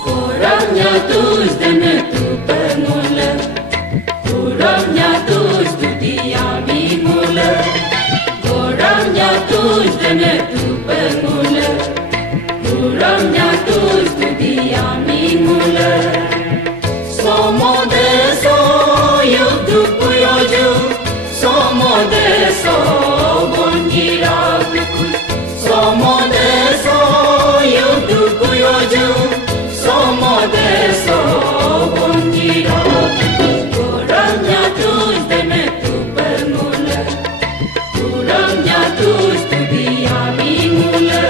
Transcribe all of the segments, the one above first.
Kurangnya deme tu pemula, kurangnya tu dia mula. Kurangnya deme tu pemula, kurangnya dia mula. Somo deso yudu puyoju, somo deso bongira buku, somo deso yudu puyoju. Somo deso bongira, kurangnya deme tu pemula, kurangnya dia mula.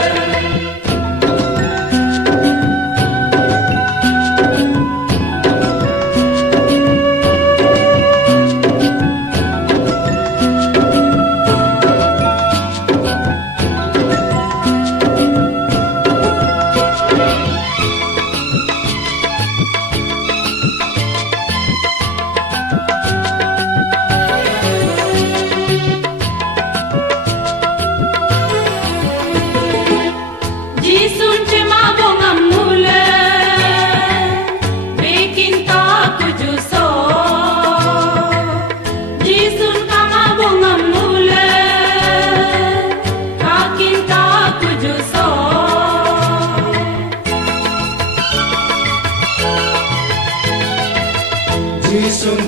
Jisun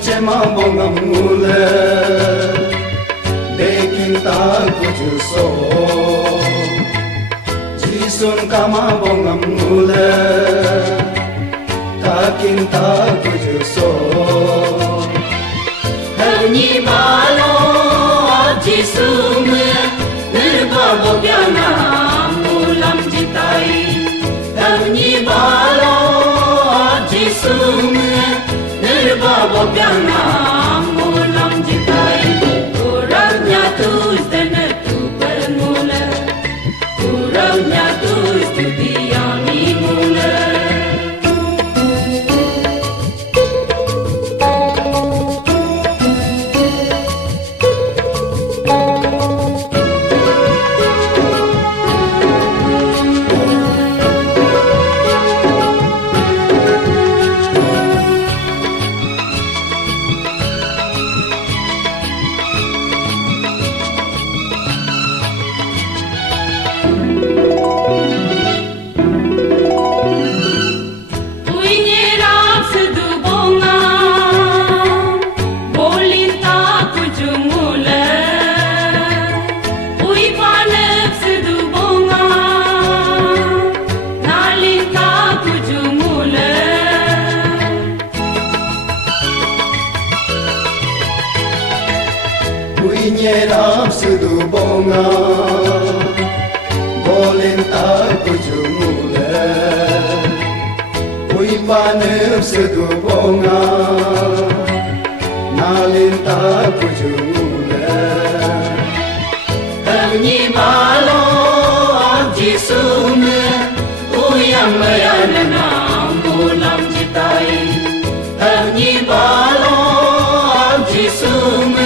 cema bongam mula, dekin tak kujuso. Jisun kama bongam mula, takin tak kujuso. Hanya balo Jisun nirbabo biana mulam jitai. Hanya balo Jisun nirbabo biana mulam jitai. Kurangnya deme tu pemula, kurangnya dia mula. Nyerap sedu bonga, boleh tak kujumula. Ui panem sedu bonga, nalin tak kujumula. Hanya balo Jisun uyang mayana mulam jitai. Hanya balo Jisun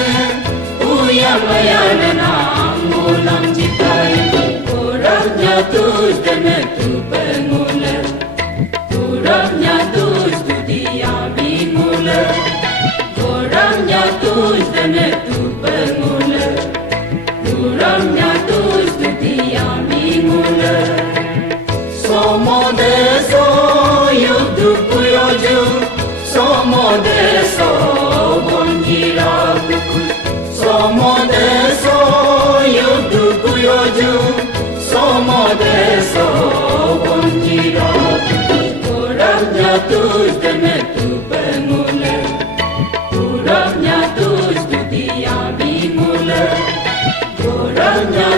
uyang mayana mulam jitai. Kurangnya deme tu pemula, kurangnya dia mula. Kurangnya deme tu pemula, kurangnya dia mula. Somo deso yudu puyoju, somo deso bongira buku. Somo deso yudu puyoju, somo deso bongira. Kurangnya deme tu pemula, kurangnya dia mula. Kurangnya